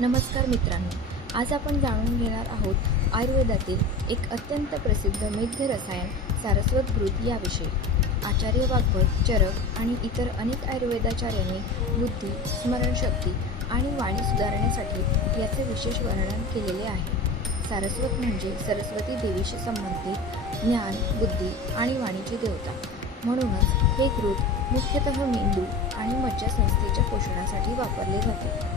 नमस्कार मित्रांनो, आज आपण जाणून घेणार आहोत आयुर्वेदातील एक अत्यंत प्रसिद्ध मेघ रसायन सारस्वत घृत याविषयी। आचार्य वाग्भट, चरक आणि इतर अनेक आयुर्वेदाचार्यांनी बुद्धी, स्मरणशक्ती आणि वाणी सुधारण्यासाठी याचे विशेष वर्णन केलेले आहे। सारस्वत म्हणजे सरस्वती देवीशी संबंधित ज्ञान, बुद्धी आणि वाणीची देवता। म्हणूनच हे घृत मुख्यतः मेंदू आणि मज्जासंस्थेच्या पोषणासाठी वापरले जाते।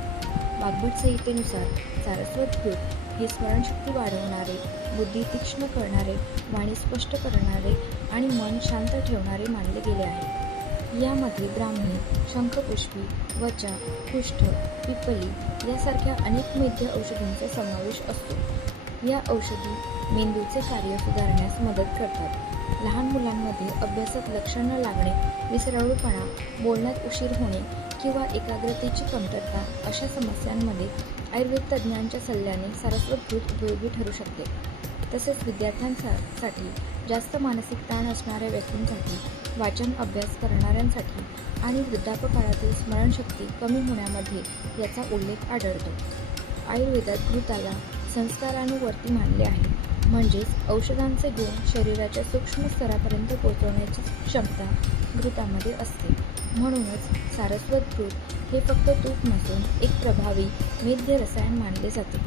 वाग्भट संहितेनुसार सारस्वत घृत हे स्मरणशक्ती वाढवणारे, बुद्धी तीक्ष्ण करणारे, वाणी स्पष्ट करणारे आणि मन शांत ठेवणारे मानले गेले आहे। यामध्ये ब्राह्मी, शंखपुष्पी, वचा, कुष्ठ, पिप्पली यासारख्या अनेक मेद्य औषधींचा समावेश असतो। या औषधी मेंदूचे कार्य सुधारण्यास मदत करतात। लहान मुलांमध्ये अभ्यासात लक्ष न लागणे, विसराळूपणा, बोलण्यात उशीर होणे किंवा एकाग्रतेची कमतरता अशा समस्यांमध्ये आयुर्वेद तज्ज्ञांच्या सल्ल्याने सारस्वत घृत उपयोगी ठरू शकते। तसेच विद्यार्थ्यांसाठी, जास्त मानसिक ताण असणाऱ्या व्यक्तींसाठी, वाचन अभ्यास करणाऱ्यांसाठी आणि वृद्धापकाळातील स्मरणशक्ती कमी होण्यामध्ये याचा उल्लेख आढळतो। आयुर्वेदात घृताला संस्कारानुवर्ती मानले आहे, म्हणजेच औषधांचे गुण शरीराच्या सूक्ष्म स्तरापर्यंत पोहोचवण्याची क्षमता घृतामध्ये असते। म्हणूनच सारस्वत घृत हे फक्त तूप नसून एक प्रभावी मेद्य रसायन मानले जाते।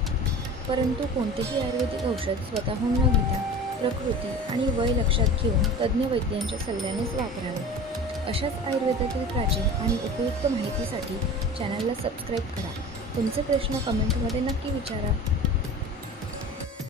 परंतु कोणतेही आयुर्वेदिक औषध स्वतःहून न घेता प्रकृती आणि वय लक्षात घेऊन तज्ज्ञ वैद्यांच्या सल्ल्यानेच वापरावे। अशाच आयुर्वेदातील प्राचीन आणि उपयुक्त माहितीसाठी चॅनलला सबस्क्राईब करा। तुमचे प्रश्न कमेंटमध्ये नक्की विचारा।